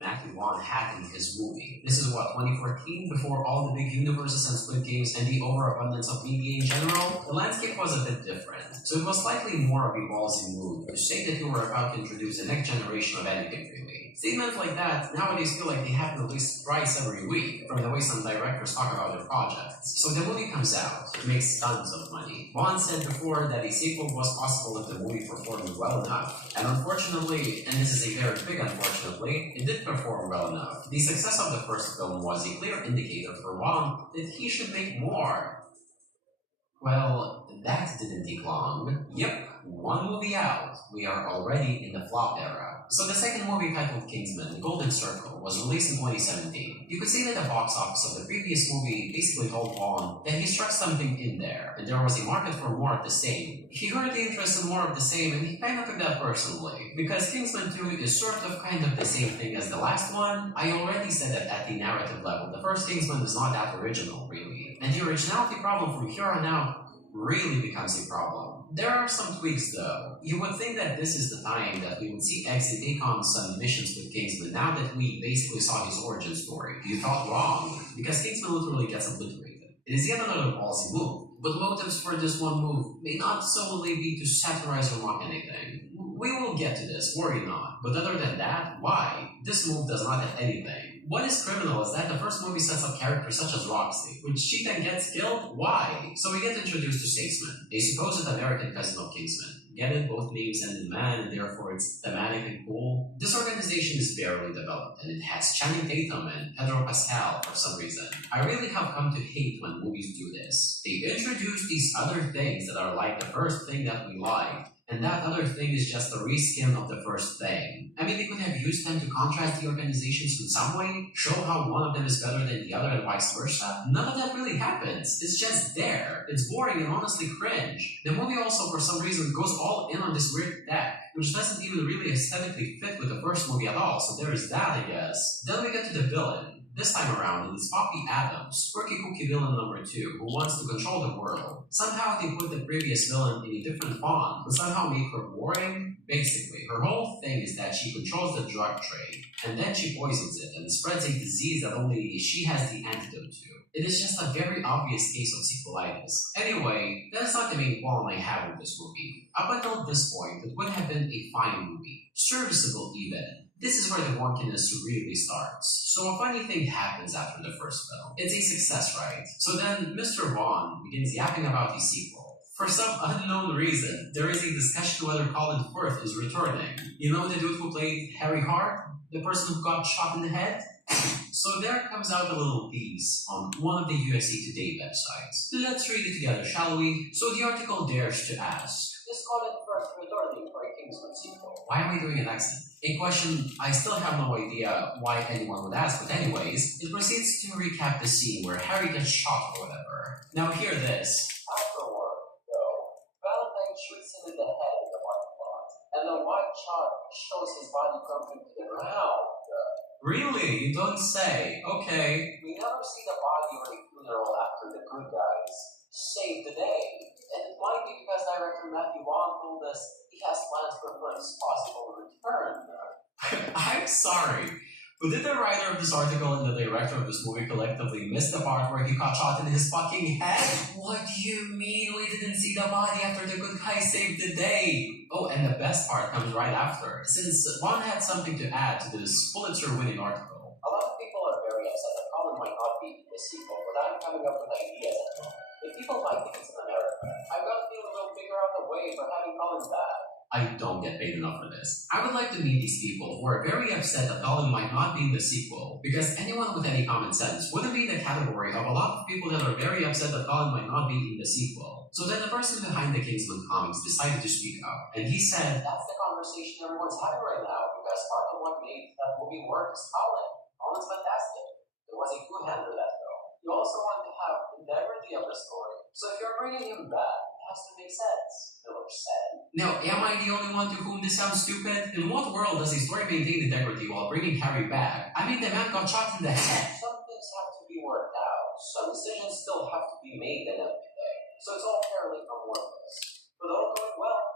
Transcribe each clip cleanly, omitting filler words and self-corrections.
Matthew Vaughn had in his movie. This is what, 2014? Before all the big universes and split games and the overabundance of media in general? The landscape was a bit different. So it was slightly more of a ballsy move to say that you were about to introduce the next generation of anything, really. Statements like that nowadays feel like they happen at least thrice every week, from the way some directors talk about their projects. So the movie comes out, it makes tons of money. Vaughn said before that a sequel was possible if the movie performed well enough. And unfortunately, and this is a very big unfortunately, it did perform well enough. The success of the first film was a clear indicator for Vaughn that he should make more. Well, that didn't take long. Yep, one movie out. We are already in the flop era. So the second movie titled Kingsman, Golden Circle, was released in 2017. You could say that the box office of the previous movie basically told Vaughn that he struck something in there, and there was a market for more of the same. He heard the interest in more of the same, and he kind of took that personally. Because Kingsman 2 is sort of kind of the same thing as the last one, I already said that at the narrative level, the first Kingsman is not that original, really. And the originality problem from here on out really becomes a problem. There are some tweaks though. You would think that this is the time that we would see Exit take on some missions with Kingsman now that we basically saw his origin story. You thought wrong, because Kingsman literally gets obliterated. It is yet another ballsy move, but motives for this one move may not solely be to satirize or mock anything. We will get to this, worry not. But other than that, why? This move does not have anything. What is criminal is that the first movie sets up characters such as Roxy, which she then gets killed? Why? So we get introduced to Statesman, a supposed American cousin of Kingsman. Get it? Both names end in man, and therefore it's thematic and cool. This organization is barely developed, and it has Channing Tatum and Pedro Pascal for some reason. I really have come to hate when movies do this. They introduce these other things that are like the first thing that we like, and that other thing is just a reskin of the first thing. I mean, they could have used them to contrast the organizations in some way, show how one of them is better than the other and vice versa. None of that really happens. It's just there. It's boring and honestly cringe. The movie also, for some reason, goes all in on this weird tech, which doesn't even really aesthetically fit with the first movie at all, so there is that, I guess. Then we get to the villain. This time around, it is Poppy Adams, quirky cookie villain number 2, who wants to control the world. Somehow they put the previous villain in a different font, but somehow make her boring. Basically, her whole thing is that she controls the drug trade, and then she poisons it and spreads a disease that only she has the antidote to. It is just a very obvious case of sequelitis. Anyway, that is not the main problem I have with this movie. Up until this point, it would have been a fine movie. Serviceable even. This is where the wonkiness really starts. So a funny thing happens after the first film. It's a success, right? So then Mr. Vaughn begins yapping about the sequel. For some unknown reason, there is a discussion whether Colin Firth is returning. You know the dude who played Harry Hart? The person who got shot in the head? So there comes out a little piece on one of the USA Today websites. Let's read it together, shall we? So the article dares to ask, is Colin Firth returning for a Kingsman sequel? Why am I doing an accent? A question I still have no idea why anyone would ask, but anyways, it proceeds to recap the scene where Harry gets shot or whatever. Now hear this. Afterward, though, Valentine shoots him in the head in the parking lot, and the white shot shows his body crumbling to the ground. Really? You don't say. Okay. We never see the body or a funeral after the good guys save the day. And it might be because director Matthew Vaughn told us he has plans for Firth's possible return. I'm sorry, but did the writer of this article and the director of this movie collectively miss the part where he got shot in his fucking head? What do you mean we didn't see the body after the good guy saved the day? Oh, and the best part comes right after, since Vaughn had something to add to this Pulitzer-winning article. A lot of people are very upset that Colin might not be in the sequel, but I'm coming up with ideas at the moment. If people like it, it's in America. I've got a feeling we'll figure out a way for having Colin back. I don't get paid enough for this. I would like to meet these people who are very upset that Colin might not be in the sequel, because anyone with any common sense wouldn't be in the category of a lot of people that are very upset that Colin might not be in the sequel. So then the person behind the Kingsman comics decided to speak up, and he said, that's the conversation everyone's having right now, because part of what made that movie work is Colin. Colin's fantastic. There was a good hand for that though. You also want to have integrity of the story. So if you're bringing him back, it has to make sense, Miller said. Now, am I the only one to whom this sounds stupid? In what world does a story maintain integrity while bringing Harry back? I mean, the man got shot in the head. Some things have to be worked out. Some decisions still have to be made and everything. So it's all fairly amorphous. But all going well.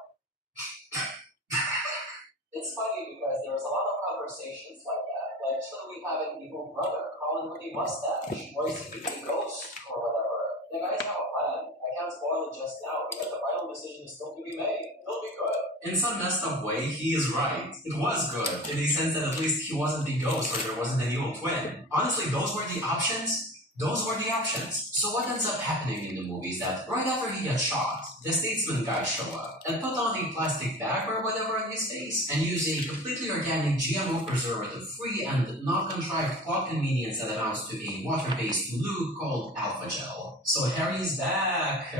It's funny because there was a lot of conversations like that. Like keep having evil brother calling with a mustache, or is he a ghost, or whatever. The guys have a plan. I can't spoil it just now because the final decision is still to be made. It'll be good. In some messed up way, he is right. It was good, in the sense that at least he wasn't the ghost or there wasn't an evil twin. Honestly, those were the options. Those were the options. So what ends up happening in the movie is that right after he gets shot, the statesman guys show up and put on a plastic bag or whatever on his face and use a completely organic GMO preservative-free and not contrived plot convenience that amounts to a water-based lube called alpha gel. So Harry's back,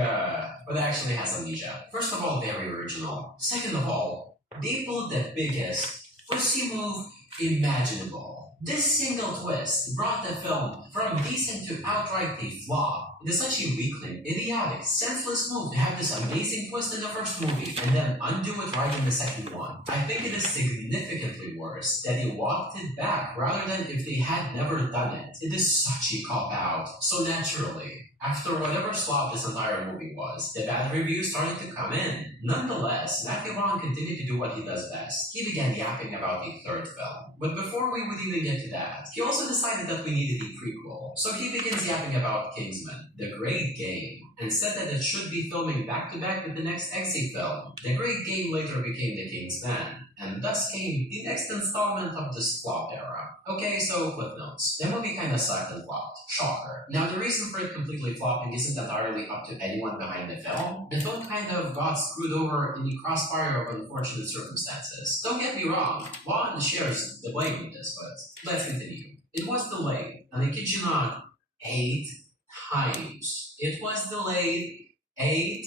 but actually has amnesia. First of all, very original. Second of all, they pulled the biggest pussy move imaginable. This single twist brought the film from decent to outrightly flop. It is such a weakling, idiotic, senseless move to have this amazing twist in the first movie and then undo it right in the second one. I think it is significantly worse that they walked it back rather than if they had never done it. It is such a cop-out. So naturally, after whatever slop this entire movie was, the bad reviews started to come in. Nonetheless, Matthew Vaughn continued to do what he does best. He began yapping about a third film. But before we would even get to that, he also decided that we needed a prequel. So he begins yapping about Kingsman, the Great Game, and said that it should be filming back-to-back with the next Exit film. The Great Game later became The King's Man, and thus came the next installment of this flop era. Okay, so clip notes. The movie kinda sucked and flopped. Shocker. Now, the reason for it completely flopping isn't entirely up to anyone behind the film. The film kind of got screwed over in the crossfire of unfortunate circumstances. Don't get me wrong, Vaughn shares the blame with this, but let's continue. It was delayed, and I kid you not, 8 times. It was delayed 8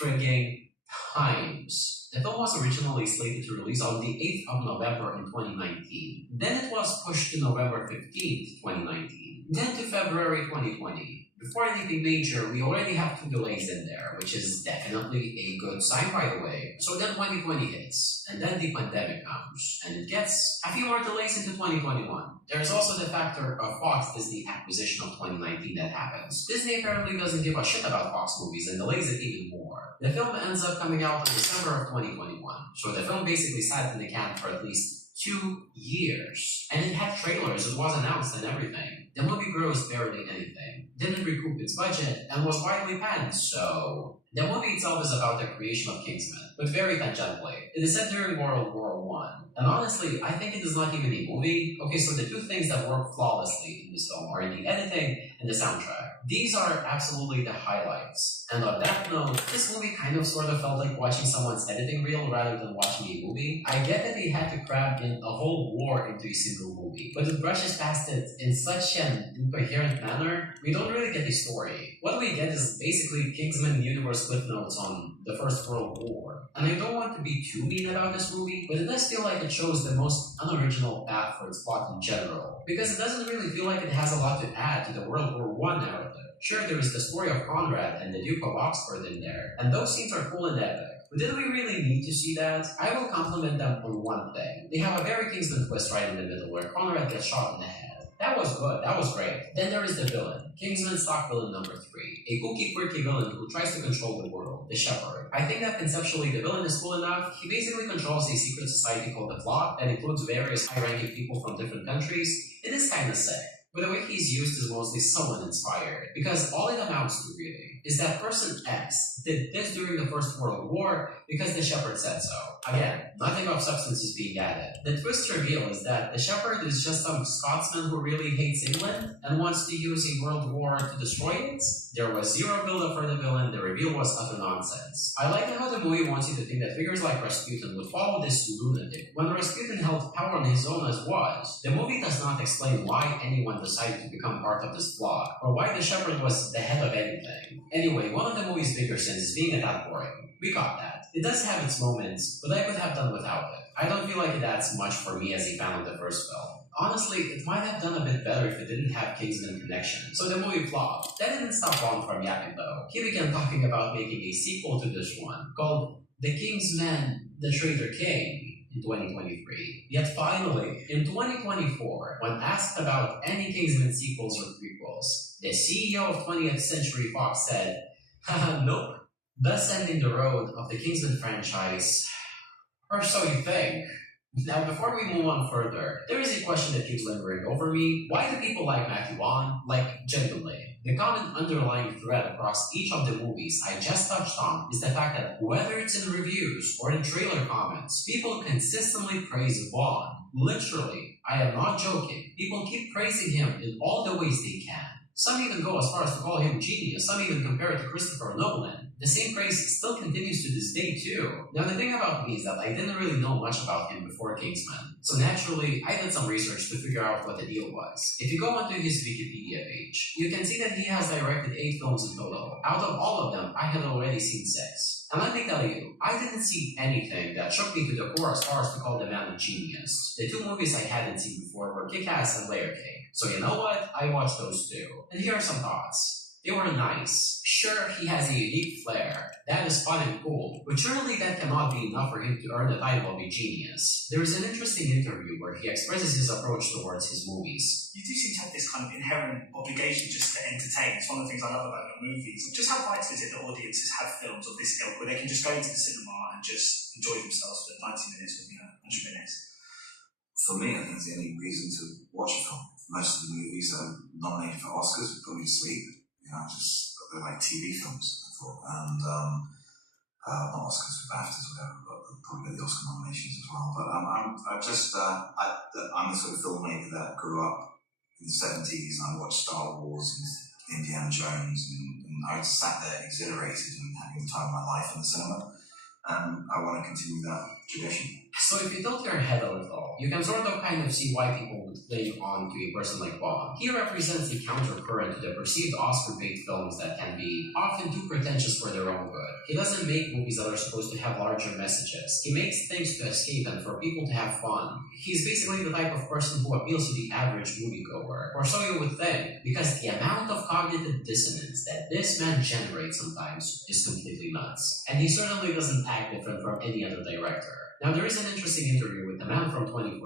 frigging times. The film was originally slated to release on the 8th of November in 2019. Then it was pushed to November 15th, 2019. Then to February 2020. Before anything major, we already have 2 delays in there, which is definitely a good sign, by the way. So then 2020 hits, and then the pandemic comes, and it gets a few more delays into 2021. There's also the factor of Fox Disney acquisition of 2019 that happens. Disney apparently doesn't give a shit about Fox movies and delays it even more. The film ends up coming out in December of 2021, so the film basically sat in the can for at least 2 years. And it had trailers, it was announced and everything. The movie grossed barely anything, didn't recoup its budget, and was widely panned, so... The movie itself is about the creation of Kingsman, but very tangentially. It is set during World War I, and honestly, I think it is not even a movie. Okay, so the 2 things that work flawlessly in this film are the editing and the soundtrack. These are absolutely the highlights. And on that note, this movie kind of sort of felt like watching someone's editing reel rather than watching a movie. I get that they had to cram in a whole war into a single movie, but it brushes past it in such an incoherent manner, we don't really get the story. What we get is basically Kingsman universe clip notes on the First World War. And I don't want to be too mean about this movie, but it does feel like it shows the most unoriginal path for its plot in general, because it doesn't really feel like it has a lot to add to the World War I narrative. Sure, there is the story of Conrad and the Duke of Oxford in there, and those scenes are cool and epic. But did we really need to see that? I will compliment them on one thing. They have a very Kingsman twist right in the middle where Conrad gets shot in the head. That was good, that was great. Then there is the villain, Kingsman stock villain number 3, a kooky, quirky villain who tries to control the world, the Shepherd. I think that conceptually the villain is cool enough. He basically controls a secret society called the Flock that includes various high-ranking people from different countries. It is kinda sick. But the way he's used is mostly someone inspired, because all it amounts to really is that person X did this during the First World War because the Shepherd said so. Again, nothing of substance is being added. The twist reveal is that the Shepherd is just some Scotsman who really hates England and wants to use a world war to destroy it. There was zero build-up for the villain, the reveal was utter nonsense. I like how the movie wants you to think that figures like Rasputin would follow this lunatic, when Rasputin held power on his own as was. The movie does not explain why anyone decided to become part of this flock, or why the Shepherd was the head of anything. Anyway, one of the movie's bigger sins is being that boring. We got that. It does have its moments, but I could have done without it. I don't feel like it adds much for me as a fan of the first film. Honestly, it might have done a bit better if it didn't have Kingsman connection, so the movie flopped. That didn't stop Vaughn from yapping though. He began talking about making a sequel to this one, called The King's Man, The Traitor King, in 2023. Yet finally, in 2024, when asked about any Kingsman sequels or prequels, the CEO of 20th Century Fox said, haha, nope. Thus ending the road of the Kingsman franchise. Or so you think. Now, before we move on further, there is a question that keeps lingering over me. Why do people like Matthew Vaughn? Like, genuinely. The common underlying thread across each of the movies I just touched on is the fact that whether it's in reviews or in trailer comments, people consistently praise Vaughn. Literally, I am not joking. People keep praising him in all the ways they can. Some even go as far as to call him genius, some even compare it to Christopher Nolan. The same praise still continues to this day too. Now the thing about me is that I didn't really know much about him before Kingsman, so naturally I did some research to figure out what the deal was. If you go onto his Wikipedia page, you can see that he has directed 8 films in total. Out of all of them, I had already seen 6. And let me tell you, I didn't see anything that shook me to the core as far as to call the man a genius. The 2 movies I hadn't seen before were Kick-Ass and Layer Cake. So you know what? I watched those too. And here are some thoughts. They were nice. Sure, he has a unique flair. That is fun and cool. But surely that cannot be enough for him to earn the title of a genius. There is an interesting interview where he expresses his approach towards his movies. You do seem to have this kind of inherent obligation just to entertain. It's one of the things I love about your movies. Just how vital is it that audiences have films of this ilk where they can just go into the cinema and just enjoy themselves for 90 minutes or 100 minutes? For me, I think it's the only reason to watch a film. Most of the movies that are nominated for Oscars put me to sleep. They're like TV films, I thought. And not Oscars, for BAFTAs or whatever, but probably get the Oscar nominations as well. But I'm the sort of filmmaker that grew up in the 70s, and I watched Star Wars and Indiana Jones, and I just sat there exhilarated and having the time of my life in the cinema. And I want to continue that tradition. So if you tilt your head a little, you can sort of kind of see why people would cling on to a person like Vaughn. He represents a countercurrent to the perceived Oscar-bait films that can be often too pretentious for their own good. He doesn't make movies that are supposed to have larger messages. He makes things to escape and for people to have fun. He's basically the type of person who appeals to the average moviegoer, or so you would think, because the amount of cognitive dissonance that this man generates sometimes is completely nuts. And he certainly doesn't act different from any other director. Now, there is an interesting interview with the man from 2014,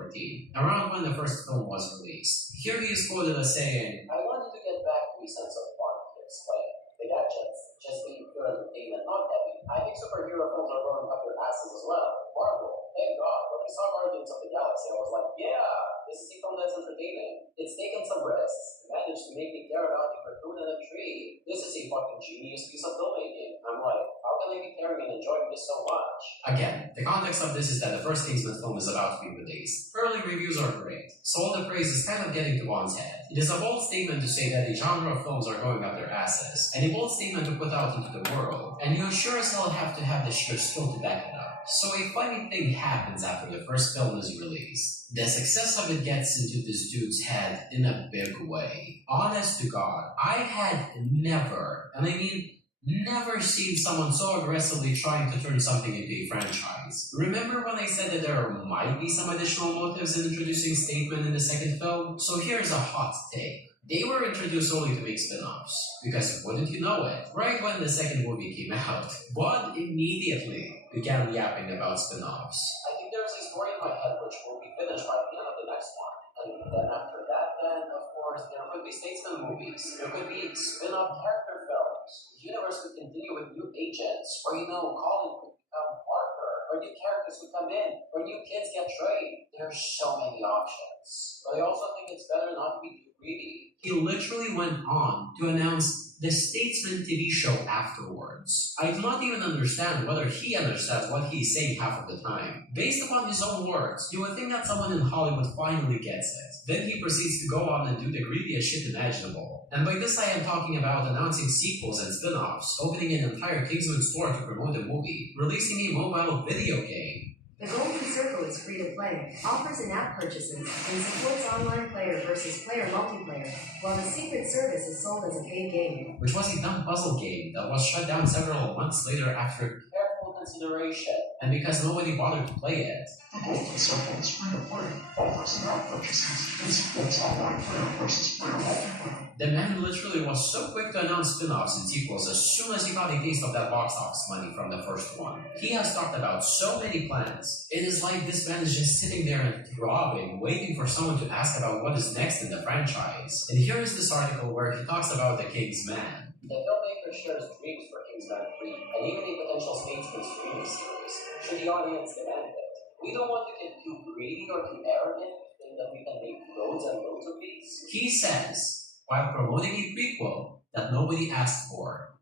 around when the first film was released. Here he is quoted as saying, I wanted to get back to a sense of fun, he explained. The gadgets, just being pure entertainment, not heavy. I think superhero films are going up their asses as well. Marvel, thank God. When I saw Guardians of the Galaxy, I was like, yeah, this is a film that's entertaining. It's taken some risks, managed to make me care about a cartoon and a tree. This is a fucking genius piece of filmmaking. I'm like, how can I be caring and enjoying this so much? Again, the context of this is that the first Kingsman film is about to be released. Early reviews are great, so all the praise is kind of getting to Vaughn's head. It is a bold statement to say that a genre of films are going up their asses, and a bold statement to put out into the world, and you sure as hell have to have the sheer skill to back it up. So a funny thing happens after the first film is released. The success of it gets into this dude's head in a big way. Honest to God, I had never, and I mean never seen someone so aggressively trying to turn something into a franchise. Remember when I said that there might be some additional motives in introducing Statement in the second film? So here's a hot take. They were introduced only to make spin-offs. Because wouldn't you know it, right when the second movie came out, Bud immediately began yapping about spin-offs. I think there's a story in my head which will be finished by the end of the next one. And then after that, then of course, there could be Statesman movies. There could be spin-off character films. The universe could continue with new agents, or Colin could become Parker, or new characters could come in, or new kids get trained. There's so many options. But I also think it's better not to be too greedy. He literally went on to announce the Statesman TV show afterwards. I do not even understand whether he understands what he's saying half of the time. Based upon his own words, you would think that someone in Hollywood finally gets it. Then he proceeds to go on and do the greediest shit imaginable. And by this I am talking about announcing sequels and spin-offs, opening an entire Kingsman store to promote a movie, releasing a mobile video game. The Golden Circle is free to play, offers in-app purchases, and supports online player versus player multiplayer, while the Secret Service is sold as a paid game. Which was a dumb puzzle game that was shut down several months later after careful consideration. And because nobody bothered to play it. The Golden Circle is free to play, offers in-app purchases, and supports online player versus player multiplayer. The man literally was so quick to announce spin-offs and sequels as soon as he got a taste of that box office money from the first one. He has talked about so many plans. It is like this man is just sitting there and throbbing, waiting for someone to ask about what is next in the franchise. And here is this article where he talks about the King's Man. The filmmaker shares dreams for Kingsman 3 and even a potential Statesman streaming series, should the audience demand it. We don't want to get too greedy or too arrogant, think that we can make loads and loads of these. He says, while promoting a prequel that nobody asked for.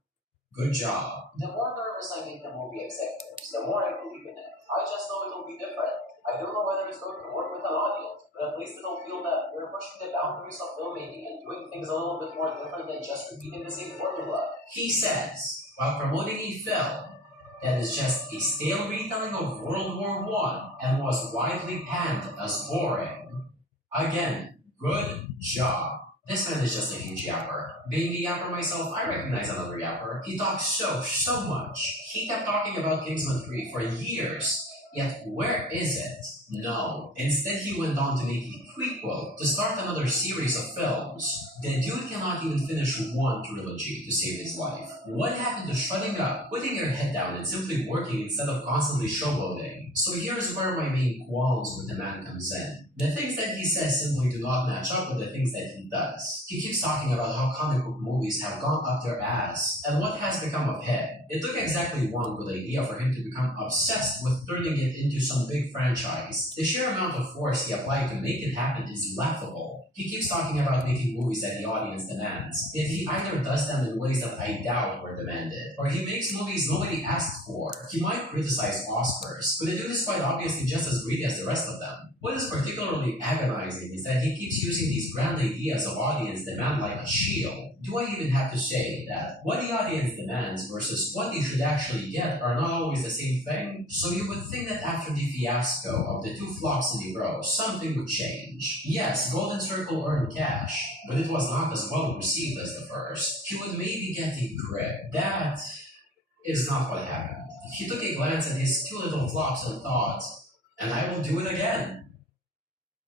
Good job. The more nervous I make the movie executives, the more I believe in it. I just know it'll be different. I don't know whether it's going to work with an audience, but at least it'll feel that we're pushing the boundaries of filmmaking and doing things a little bit more different than just repeating the same formula. He says, while promoting a film that is just a stale retelling of World War I and was widely panned as boring. Again, good job. This man is just a huge yapper. Being a yapper myself, I recognize another yapper. He talks so much. He kept talking about Kingsman 3 for years. Yet, where is it? No. Instead, he went on to make a prequel to start another series of films. The dude cannot even finish one trilogy to save his life. What happened to shutting up, putting your head down, and simply working instead of constantly showboating? So here's where my main qualms with the man comes in. The things that he says simply do not match up with the things that he does. He keeps talking about how comic book movies have gone up their ass, and what has become of him. It took exactly one good idea for him to become obsessed with turning it into some big franchise. The sheer amount of force he applied to make it happen is laughable. He keeps talking about making movies that the audience demands, yet he either does them in ways that I doubt were demanded, or he makes movies nobody asked for. He might criticize Oscars, but the dude is quite obviously just as greedy as the rest of them. What is particularly agonizing is that he keeps using these grand ideas of audience demand like a shield. Do I even have to say that what the audience demands versus what they should actually get are not always the same thing? So you would think that after the fiasco of the two flops in a row, something would change. Yes, Golden Circle earned cash, but it was not as well received as the first. He would maybe get a grip. That is not what happened. He took a glance at his two little flops and thought, and I will do it again.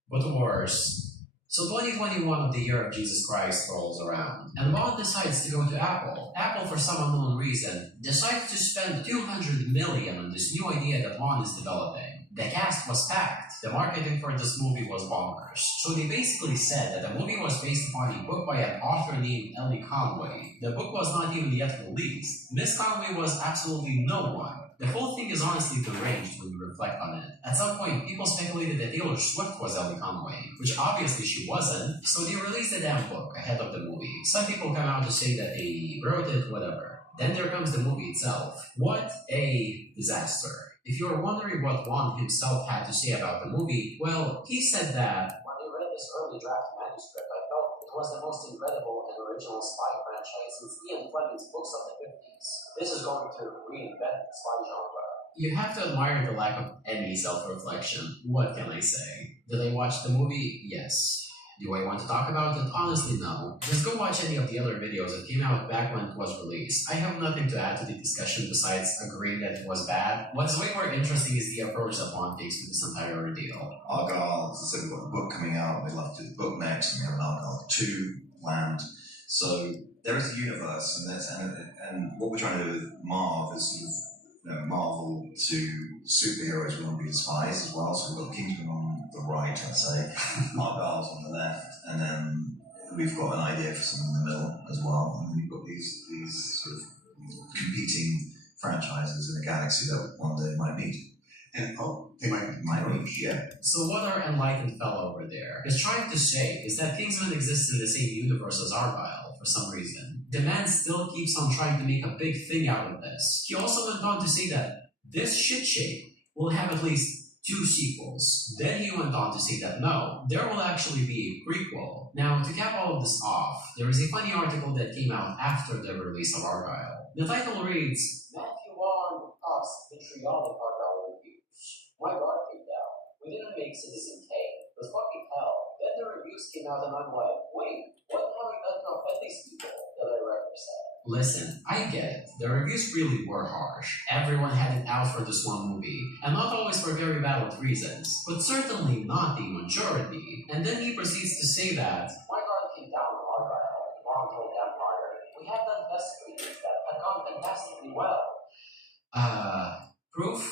But worse. So 2021, the year of Jesus Christ, rolls around, and Bond decides to go to Apple. Apple, for some unknown reason, decides to spend $200 million on this new idea that Bond is developing. The cast was packed. The marketing for this movie was bonkers. So they basically said that the movie was based upon a book by an author named Ellie Conway. The book was not even yet released. Miss Conway was absolutely no one. The whole thing is honestly deranged when you reflect on it. At some point, people speculated that Taylor Swift was Ellie Conway, which obviously she wasn't, so they released the damn book ahead of the movie. Some people come out to say that they wrote it, whatever. Then there comes the movie itself. What a disaster. If you're wondering what Bond himself had to say about the movie, well, he said that when I read this early draft manuscript, I felt it was the most incredible and original spy franchise since Ian Fleming's books of the 50s. This is going to reinvent the spy genre. You have to admire the lack of any self-reflection. What can I say? Did I watch the movie? Yes. Do I want to talk about it? Honestly, no. Just go watch any of the other videos that came out back when it was released. I have nothing to add to the discussion besides agreeing that it was bad. What's way more interesting is the approach that Bond takes with this entire ordeal. Argyle, as I said, we've got the book coming out, we'd love to do the book next, and we have an Argyle 2 planned. So there is a universe, and what we're trying to do with Marv is sort of, Marvel to superheroes, we want to be the spies as well. So we've got Kingsman on the right, let's say, Argyle's on the left, and then we've got an idea for something in the middle as well. And then we've got these sort of competing franchises in a galaxy that one day might meet. And they might meet, yeah. So what our enlightened fellow over there is trying to say is that Kingsman exists in the same universe as Argyle for some reason. The man still keeps on trying to make a big thing out of this. He also went on to say that this shit shape will have at least 2 sequels. Then he went on to say that no, there will actually be a prequel. Now, to cap all of this off, there is a funny article that came out after the release of Argyle. The title reads, Matthew Vaughn tops vitriolic Argyle reviews. My guard came down. We didn't make Citizen Kane, but fucking hell. Then the reviews came out and I'm like, wait, what have I done to offend these people that I represent? Listen, I get it. The reviews really were harsh. Everyone had it out for this one movie, and not always for very valid reasons, but certainly not the majority. And then he proceeds to say that my guard came down on Argyle, Waldfeld Empire. We have done best screenings that have gone fantastically well. Proof?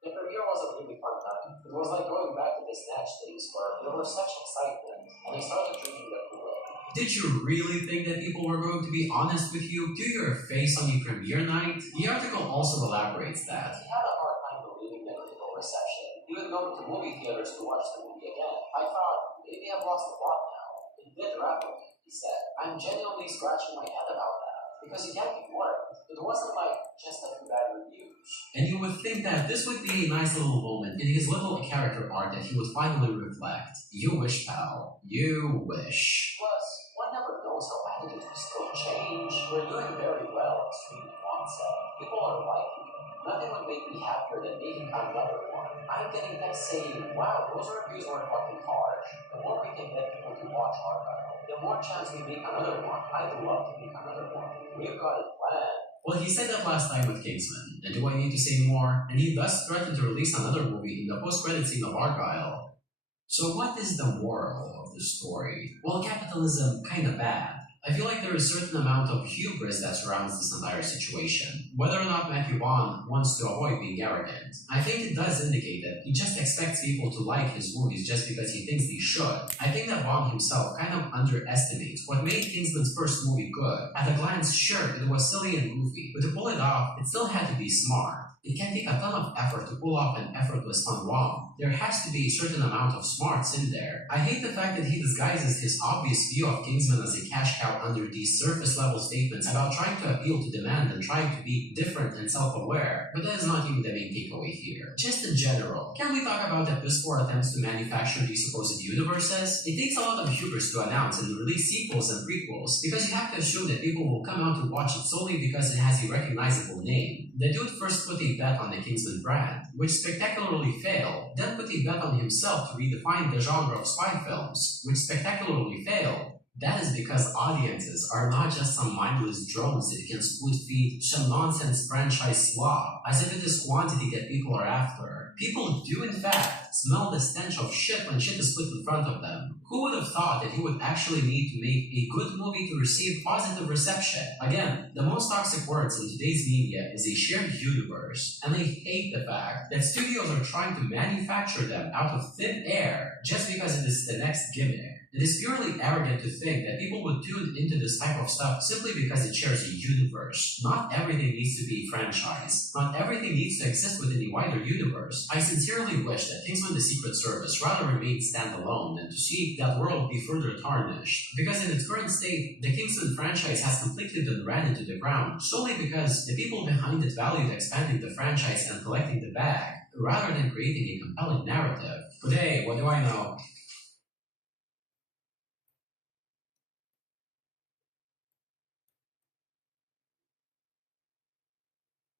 The premiere was a really fun time. It was like going back to the Snatch days where there was such excitement, and I started drinking the Kool-Aid. Did you really think that people were going to be honest with you to your face on the premiere night? The article also elaborates that he had a hard time believing the critical reception, even though going to movie theaters to watch the movie again. I thought, maybe I've lost the plot now. It did rattle me, he said. I'm genuinely scratching my head about that. Because you can't ignore it. It wasn't like just a few bad reviews. And you would think that this would be a nice little moment in his little character arc that he would finally reflect. You wish, pal. You wish. Plus, one never knows how attitudes will change. We're doing very well, extremely said. People are liking it. Nothing would make me happier than making another one. I'm getting texts saying, wow, those reviews were fucking harsh. The more we can get people to watch Argyle, the more chance we make another one. I'd love to make another one. We've got it planned. Well, he said that last time with Kingsman, and do I need to say more? And he thus threatened to release another movie in the post-credit scene of Argyle. So what is the moral of the story? Well, capitalism kinda bad. I feel like there is a certain amount of hubris that surrounds this entire situation, whether or not Matthew Vaughn wants to avoid being arrogant. I think it does indicate that he just expects people to like his movies just because he thinks they should. I think that Vaughn himself kind of underestimates what made Kingsman's first movie good. At a glance, sure, it was silly and goofy, but to pull it off, it still had to be smart. It can take a ton of effort to pull off an effortless fun romp. There has to be a certain amount of smarts in there. I hate the fact that he disguises his obvious view of Kingsman as a cash cow under these surface-level statements about trying to appeal to demand and trying to be different and self-aware. But that is not even the main takeaway here. Just in general, can we talk about that piss poor attempts to manufacture these supposed universes? It takes a lot of hubris to announce and release sequels and prequels, because you have to assume that people will come out to watch it solely because it has a recognizable name. The dude first put a bet on the Kingsman brand, which spectacularly failed, then put a bet on himself to redefine the genre of spy films, which spectacularly failed. That is because audiences are not just some mindless drones that can spoon-feed some nonsense franchise slop, as if it is quantity that people are after. People do, in fact, smell the stench of shit when shit is put in front of them. Who would have thought that you would actually need to make a good movie to receive positive reception? Again, the most toxic words in today's media is a shared universe, and I hate the fact that studios are trying to manufacture them out of thin air just because it is the next gimmick. It is purely arrogant to think that people would tune into this type of stuff simply because it shares a universe. Not everything needs to be franchised. Not everything needs to exist within a wider universe. I sincerely wish that Kingsman the Secret Service rather remained standalone than to see that world be further tarnished. Because in its current state, the Kingsman franchise has completely been ran into the ground, solely because the people behind it valued expanding the franchise and collecting the bag, rather than creating a compelling narrative. But hey, what do I know?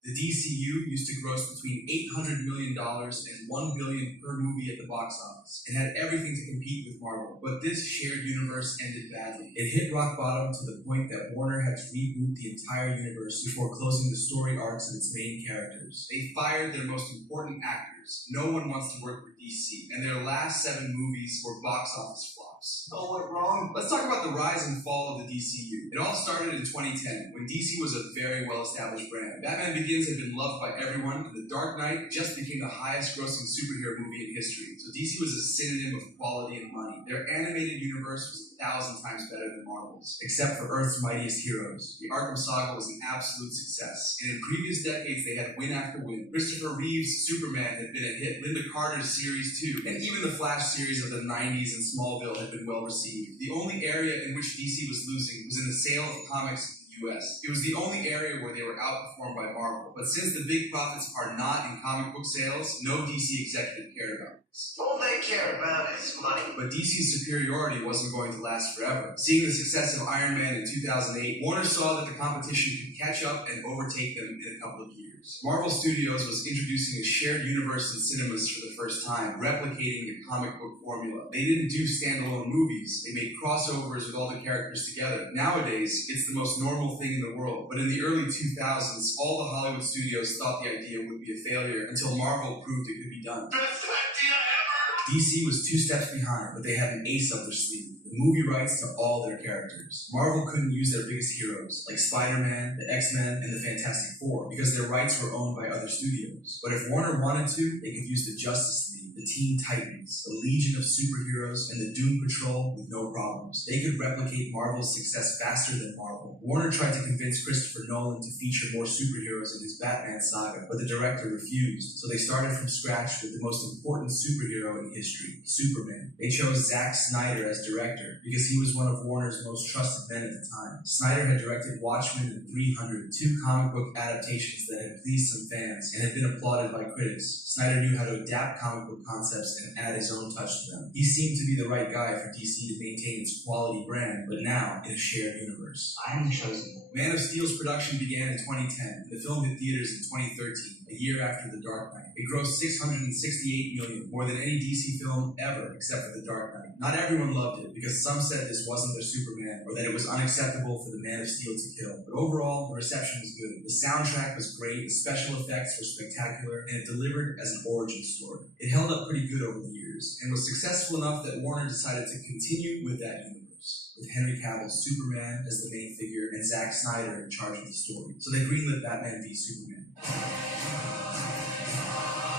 The DCU used to gross between $800 million and $1 billion per movie at the box office, and had everything to compete with Marvel. But this shared universe ended badly. It hit rock bottom to the point that Warner had to reboot the entire universe before closing the story arcs of its main characters. They fired their most important actors. No one wants to work for DC, and their last 7 movies were box office flops. Oh, what wrong? Let's talk about the rise and fall of the DCU. It all started in 2010, when DC was a very well-established brand. Batman Begins had been loved by everyone, and The Dark Knight just became the highest-grossing superhero movie in history. So DC was a synonym of quality and money. Their animated universe was 1,000 times better than Marvel's, except for Earth's Mightiest Heroes. The Arkham Saga was an absolute success, and in previous decades they had win after win. Christopher Reeve's Superman had been a hit, Linda Carter's Series 2, and even the Flash series of the 90s and Smallville had been well received. The only area in which DC was losing was in the sale of comics in the US. It was the only area where they were outperformed by Marvel, but since the big profits are not in comic book sales, no DC executive cared about this. All they care about is money. But DC's superiority wasn't going to last forever. Seeing the success of Iron Man in 2008, Warner saw that the competition could catch up and overtake them in a couple of years. Marvel Studios was introducing a shared universe in cinemas for the first time, replicating the comic book formula. They didn't do standalone movies. They made crossovers with all the characters together. Nowadays, it's the most normal thing in the world. But in the early 2000s, all the Hollywood studios thought the idea would be a failure until Marvel proved it could be done. Best idea ever! DC was 2 steps behind, but they had an ace up their sleeve. The movie rights to all their characters. Marvel couldn't use their biggest heroes, like Spider-Man, the X-Men, and the Fantastic Four, because their rights were owned by other studios. But if Warner wanted to, they could use the Justice League, the Teen Titans, the Legion of Superheroes, and the Doom Patrol with no problems. They could replicate Marvel's success faster than Marvel. Warner tried to convince Christopher Nolan to feature more superheroes in his Batman saga, but the director refused, so they started from scratch with the most important superhero in history, Superman. They chose Zack Snyder as director because he was one of Warner's most trusted men at the time. Snyder had directed Watchmen and 300, two comic book adaptations that had pleased some fans and had been applauded by critics. Snyder knew how to adapt comic book concepts and add his own touch to them. He seemed to be the right guy for DC to maintain its quality brand, but now in a shared universe. I am the chosen one. Man of Steel's production began in 2010, and the film hit theaters in 2013, a year after The Dark Knight. It grossed $668 million, more than any DC film ever except for The Dark Knight. Not everyone loved it, because some said this wasn't their Superman, or that it was unacceptable for the Man of Steel to kill. But overall, the reception was good. The soundtrack was great, the special effects were spectacular, and it delivered as an origin story. It held up pretty good over the years, and was successful enough that Warner decided to continue with that universe, with Henry Cavill's Superman as the main figure and Zack Snyder in charge of the story. So they greenlit Batman v Superman.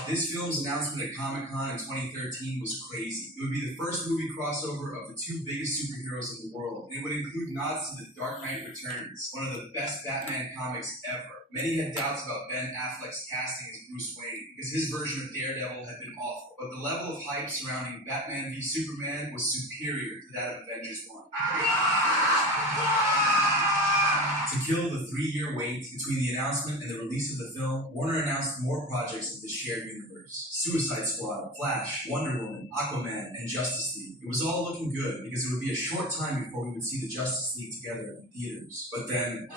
This film's announcement at Comic-Con in 2013 was crazy. It would be the first movie crossover of the two biggest superheroes in the world, and it would include nods to The Dark Knight Returns, one of the best Batman comics ever. Many had doubts about Ben Affleck's casting as Bruce Wayne, because his version of Daredevil had been awful, but the level of hype surrounding Batman v Superman was superior to that of Avengers 1. To kill the 3-year wait between the announcement and the release of the film, Warner announced more projects of the shared universe. Suicide Squad, Flash, Wonder Woman, Aquaman, and Justice League. It was all looking good because it would be a short time before we would see the Justice League together in theaters. But then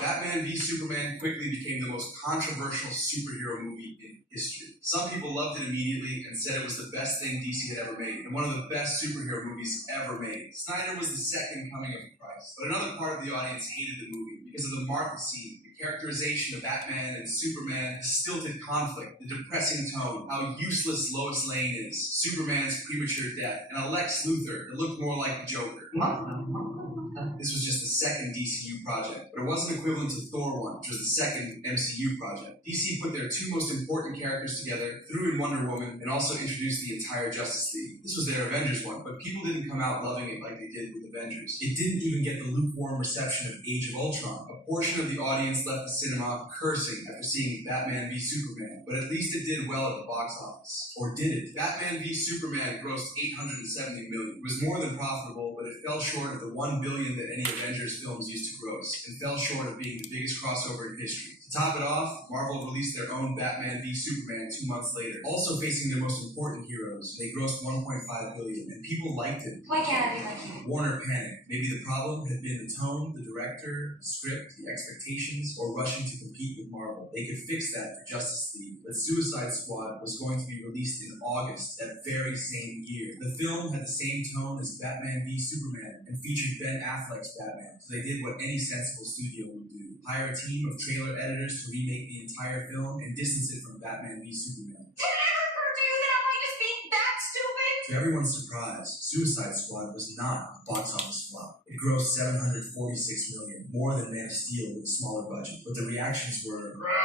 Batman v Superman quickly became the most controversial superhero movie in history. Some people loved it immediately and said it was the best thing DC had ever made, and one of the best superhero movies ever made. Snyder was the second coming of Christ, but another part of the audience hated the movie because of the Martha scene, the characterization of Batman and Superman, the stilted conflict, the depressing tone, how useless Lois Lane is, Superman's premature death, and a Lex Luthor that looked more like the Joker. This was just the second DCU project, but it wasn't equivalent to Thor 1, which was the second MCU project. DC put their two most important characters together, threw in Wonder Woman, and also introduced the entire Justice League. This was their Avengers one, but people didn't come out loving it like they did with Avengers. It didn't even get the lukewarm reception of Age of Ultron. A portion of the audience left the cinema cursing after seeing Batman v Superman, but at least it did well at the box office. Or did it? Batman v Superman grossed $870 million. It was more than profitable, but it fell short of the $1 billion that any Avengers films used to gross, and fell short of being the biggest crossover in history. To top it off, Marvel released their own Batman v Superman 2 months later, also facing their most important heroes. They grossed $1.5 billion, and people liked it. Why can't I be like you? Warner panicked. Maybe the problem had been the tone, the director, the script, the expectations, or rushing to compete with Marvel. They could fix that for Justice League, but Suicide Squad was going to be released in August that very same year. The film had the same tone as Batman v Superman and featured Ben Affleck's Batman, so they did what any sensible studio would do. Hire a team of trailer editors to remake the entire film and distance it from Batman v Superman. Can I ever do that? Am I just being that stupid? To everyone's surprise, Suicide Squad was not a box office flop. It grossed $746 million, more than Man of Steel with a smaller budget, but the reactions were crap.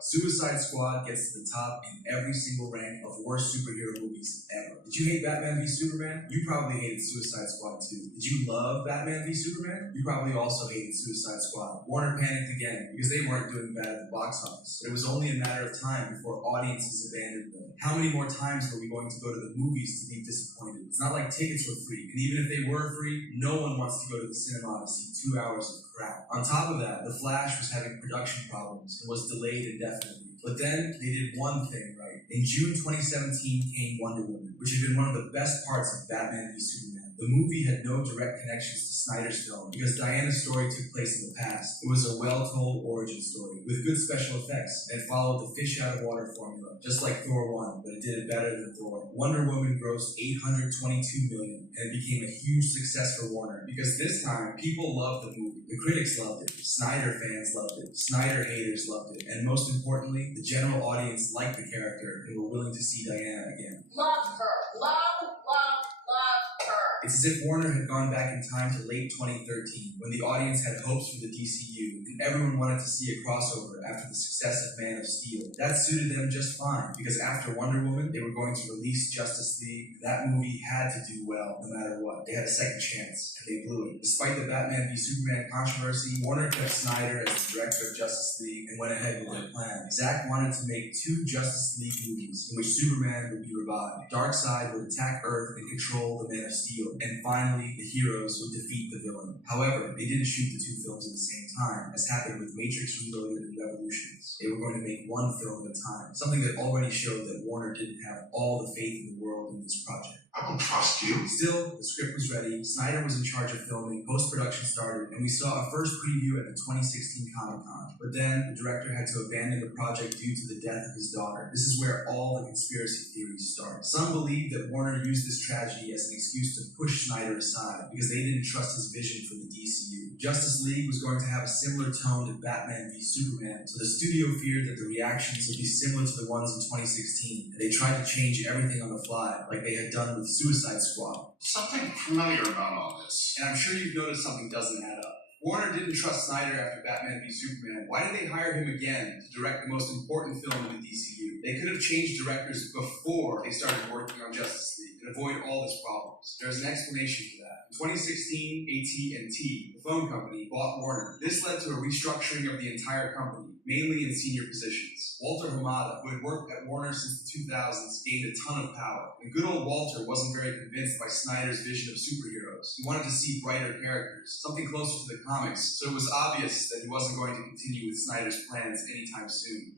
Suicide Squad gets to the top in every single rank of worst superhero movies ever. Did you hate Batman v Superman? You probably hated Suicide Squad too. Did you love Batman v Superman? You probably also hated Suicide Squad. Warner panicked again because they weren't doing bad at the box office. But it was only a matter of time before audiences abandoned them. How many more times were we going to go to the movies to be disappointed? It's not like tickets were free, and even if they were free, no one wants to go to the cinema to see 2 hours of crap. On top of that, The Flash was having production problems and was delayed indefinitely. But then, they did one thing right. In June 2017 came Wonder Woman, which had been one of the best parts of Batman v Superman. The movie had no direct connections to Snyder's film because Diana's story took place in the past. It was a well-told origin story with good special effects, and it followed the fish-out-of-water formula, just like Thor 1, but it did it better than Thor. Wonder Woman grossed $822 million, and it became a huge success for Warner because this time, people loved the movie. The critics loved it, Snyder fans loved it, Snyder haters loved it, and most importantly, the general audience liked the character and were willing to see Diana again. Love her. Love her. It's as if Warner had gone back in time to late 2013, when the audience had hopes for the DCU, and everyone wanted to see a crossover after the success of Man of Steel. That suited them just fine, because after Wonder Woman, they were going to release Justice League. That movie had to do well, no matter what. They had a second chance, and they blew it. Despite the Batman v Superman controversy, Warner kept Snyder as the director of Justice League and went ahead with their plan. Zack wanted to make 2 Justice League movies, in which Superman would be revived. Darkseid would attack Earth and control the Man of Steel, and finally, the heroes would defeat the villain. However, they didn't shoot the 2 films at the same time, as happened with Matrix Reloaded and Revolutions. They were going to make 1 film at a time, something that already showed that Warner didn't have all the faith in the world in this project. I don't trust you. Still, the script was ready, Snyder was in charge of filming, post-production started, and we saw a first preview at the 2016 Comic-Con. But then, the director had to abandon the project due to the death of his daughter. This is where all the conspiracy theories start. Some believe that Warner used this tragedy as an excuse to push Snyder aside, because they didn't trust his vision for the DCU. Justice League was going to have a similar tone to Batman v Superman, so the studio feared that the reactions would be similar to the ones in 2016, and they tried to change everything on the fly, like they had done with Suicide Squad. Something familiar about all this. And I'm sure you've noticed something doesn't add up. Warner didn't trust Snyder after Batman v Superman. Why did they hire him again to direct the most important film in the DCU? They could have changed directors before they started working on Justice League and avoid all these problems. There's an explanation for that. In 2016, AT&T, the phone company, bought Warner. This led to a restructuring of the entire company, mainly in senior positions. Walter Hamada, who had worked at Warner since the 2000s, gained a ton of power. And good old Walter wasn't very convinced by Snyder's vision of superheroes. He wanted to see brighter characters, something closer to the comics, so it was obvious that he wasn't going to continue with Snyder's plans anytime soon.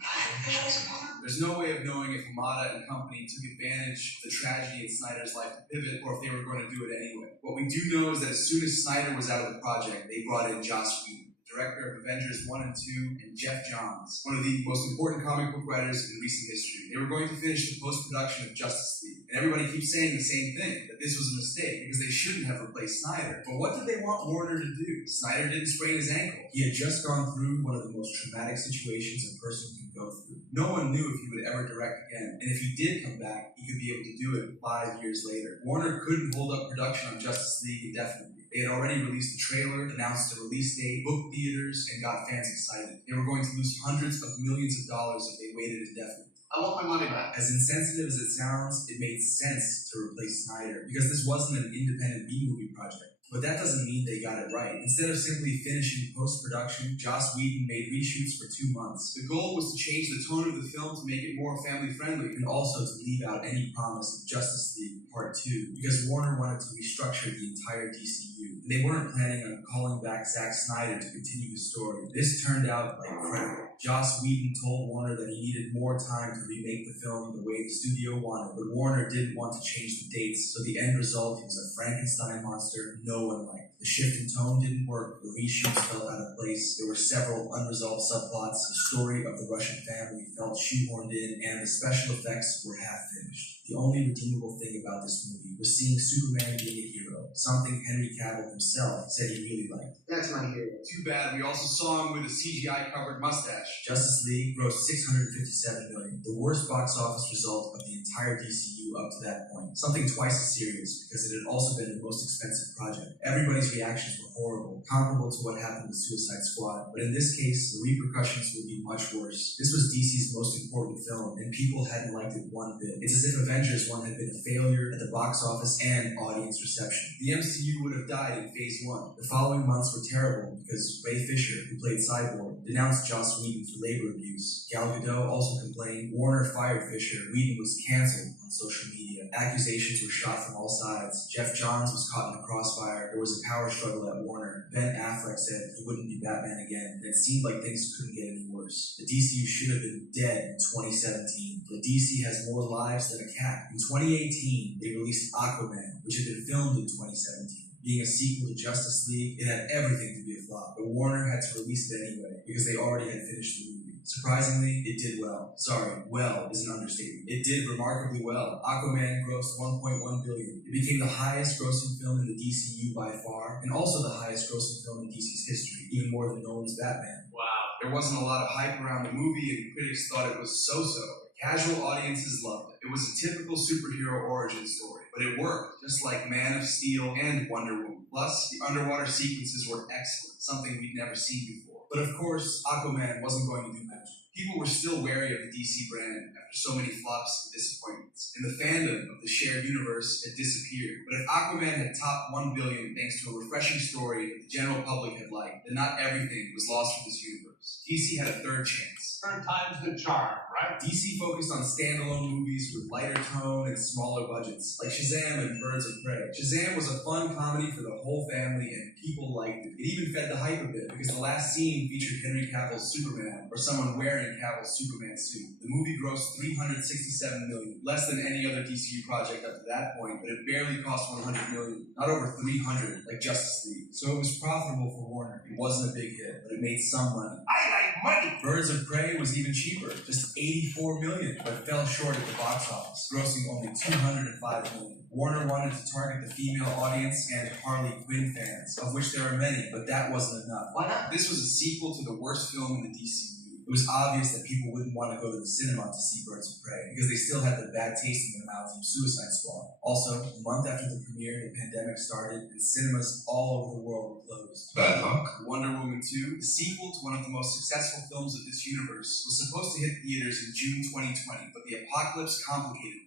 There's no way of knowing if Hamada and company took advantage of the tragedy in Snyder's life to pivot, or if they were going to do it anyway. What we do know is that as soon as Snyder was out of the project, they brought in Joss Whedon, director of Avengers 1 and 2, and Jeff Johns, one of the most important comic book writers in recent history. They were going to finish the post-production of Justice League, and everybody keeps saying the same thing, that this was a mistake, because they shouldn't have replaced Snyder. But what did they want Warner to do? Snyder didn't sprain his ankle. He had just gone through one of the most traumatic situations a person can go through. No one knew if he would ever direct again, and if he did come back, he could be able to do it 5 years later. Warner couldn't hold up production on Justice League indefinitely. They had already released a trailer, announced a release date, booked theaters, and got fans excited. They were going to lose hundreds of millions of dollars if they waited indefinitely. I want my money back. As insensitive as it sounds, it made sense to replace Snyder, because this wasn't an independent B-movie project. But that doesn't mean they got it right. Instead of simply finishing post-production, Joss Whedon made reshoots for 2 months. The goal was to change the tone of the film to make it more family-friendly, and also to leave out any promise of Justice League Part 2, because Warner wanted to restructure the entire DCU. They weren't planning on calling back Zack Snyder to continue the story. This turned out like crap. Joss Whedon told Warner that he needed more time to remake the film the way the studio wanted, but Warner didn't want to change the dates, so the end result was a Frankenstein monster no one liked. The shift in tone didn't work, the reshoots felt out of place, there were several unresolved subplots, the story of the Russian family felt shoehorned in, and the special effects were half finished. The only redeemable thing about this movie was seeing Superman being a hero, something Henry Cavill himself said he really liked. That's my hero. Too bad we also saw him with a CGI-covered mustache. Justice League grossed $657 million, the worst box office result of the entire DCU up to that point. Something twice as serious, because it had also been the most expensive project. Everybody's reactions were horrible, comparable to what happened with Suicide Squad, but in this case, the repercussions would be much worse. This was DC's most important film, and people hadn't liked it one bit. It's as if Avengers 1 had been a failure at the box office and audience reception. The MCU would have died in Phase 1. The following months were terrible because Ray Fisher, who played Cyborg, denounced Joss Whedon for labor abuse. Gal Gadot also complained. Warner fired Fisher. Whedon was canceled on social media. Accusations were shot from all sides. Jeff Johns was caught in the crossfire. There was a power struggle at Warner. Ben Affleck said he wouldn't be Batman again, and it seemed like things couldn't get any worse. The DCU should have been dead in 2017. The DC has more lives than a cat. In 2018, they released Aquaman, which had been filmed in 2017. Being a sequel to Justice League, it had everything to be a flop, but Warner had to release it anyway, because they already had finished the movie. Surprisingly, it did well. Sorry, well is an understatement. It did remarkably well. Aquaman grossed $1.1 billion. It became the highest grossing film in the DCU by far, and also the highest grossing film in DC's history, even more than Nolan's Batman. Wow. There wasn't a lot of hype around the movie, and critics thought it was so-so. Casual audiences loved it. It was a typical superhero origin story, but it worked, just like Man of Steel and Wonder Woman. Plus, the underwater sequences were excellent, something we'd never seen before. But of course, Aquaman wasn't going to do magic. People were still wary of the DC brand after so many flops and disappointments, and the fandom of the shared universe had disappeared. But if Aquaman had topped 1 billion thanks to a refreshing story that the general public had liked, then not everything was lost for this universe. DC had a third chance. Third time's the charm, right? DC focused on standalone movies with lighter tone and smaller budgets, like Shazam and Birds of Prey. Shazam was a fun comedy for the whole family, and people liked it. It even fed the hype a bit, because the last scene featured Henry Cavill's Superman, or someone wearing Cavill's Superman suit. The movie grossed $367 million, less than any other DCU project up to that point, but it barely cost $100 million, not over $300 like Justice League. So it was profitable for Warner. It wasn't a big hit, but it made some money. I like money. Birds of Prey was even cheaper, just $84 million, but fell short at the box office, grossing only $205 million. Warner wanted to target the female audience and Harley Quinn fans, of which there are many, but that wasn't enough. Why not? This was a sequel to the worst film in the DCU. It was obvious that people wouldn't want to go to the cinema to see Birds of Prey, because they still had the bad taste in their mouths from Suicide Squad. Also, a month after the premiere, the pandemic started, and cinemas all over the world were closed. Bad luck. Wonder Woman 2, the sequel to one of the most successful films of this universe, was supposed to hit theaters in June 2020, but the apocalypse complicated things.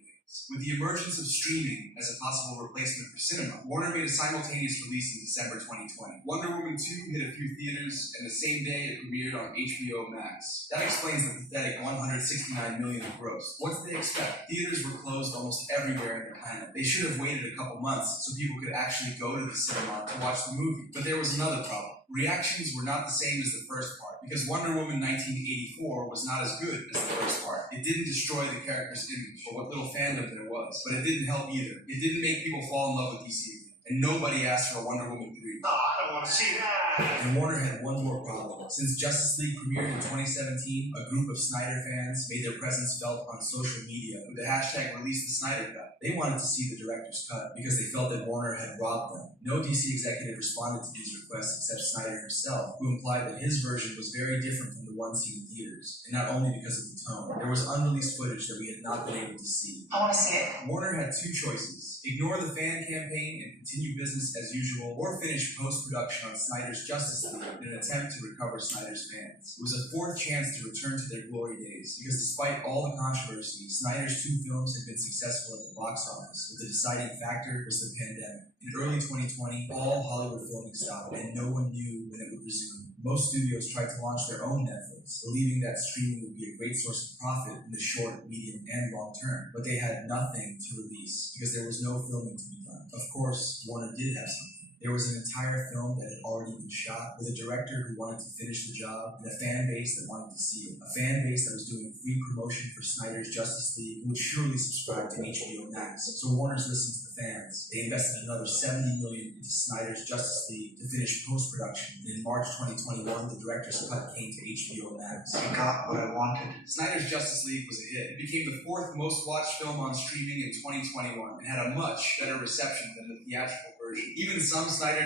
With the emergence of streaming as a possible replacement for cinema, Warner made a simultaneous release in December 2020. Wonder Woman 2 hit a few theaters, and the same day it premiered on HBO Max. That explains the pathetic $169 million of gross. What did they expect? Theaters were closed almost everywhere on the planet. They should have waited a couple months so people could actually go to the cinema to watch the movie. But there was another problem. Reactions were not the same as the first part, because Wonder Woman 1984 was not as good as the first part. It didn't destroy the character's image, or what little fandom there was, but it didn't help either. It didn't make people fall in love with DC again, and nobody asked for a Wonder Woman 3. No, I don't want to see that. And Warner had one more problem. Since Justice League premiered in 2017, a group of Snyder fans made their presence felt on social media with the hashtag #ReleaseTheSnyderCut. They wanted to see the director's cut because they felt that Warner had robbed them. No DC executive responded to these requests except Snyder himself, who implied that his version was very different from the one seen in theaters, and not only because of the tone. There was unreleased footage that we had not been able to see. I want to see it. Warner had two choices: ignore the fan campaign and continue business as usual, or finish post-production on Snyder's Justice League in an attempt to recover Snyder's fans. It was a fourth chance to return to their glory days, because despite all the controversy, Snyder's two films had been successful at the box office, but the deciding factor was the pandemic. In early 2020, all Hollywood filming stopped, and no one knew when it would resume. Most studios tried to launch their own Netflix, believing that streaming would be a great source of profit in the short, medium, and long term. But they had nothing to release, because there was no filming to be done. Of course, Warner did have something. There was an entire film that had already been shot, with a director who wanted to finish the job, and a fan base that wanted to see it. A fan base that was doing free promotion for Snyder's Justice League and would surely subscribe to HBO Max. So Warner's listened to the fans. They invested another $70 million into Snyder's Justice League to finish post-production. And in March 2021, the director's cut came to HBO Max. I got what I wanted. Snyder's Justice League was a hit. It became the fourth most watched film on streaming in 2021 and had a much better reception than the theatrical version. Even some Snyder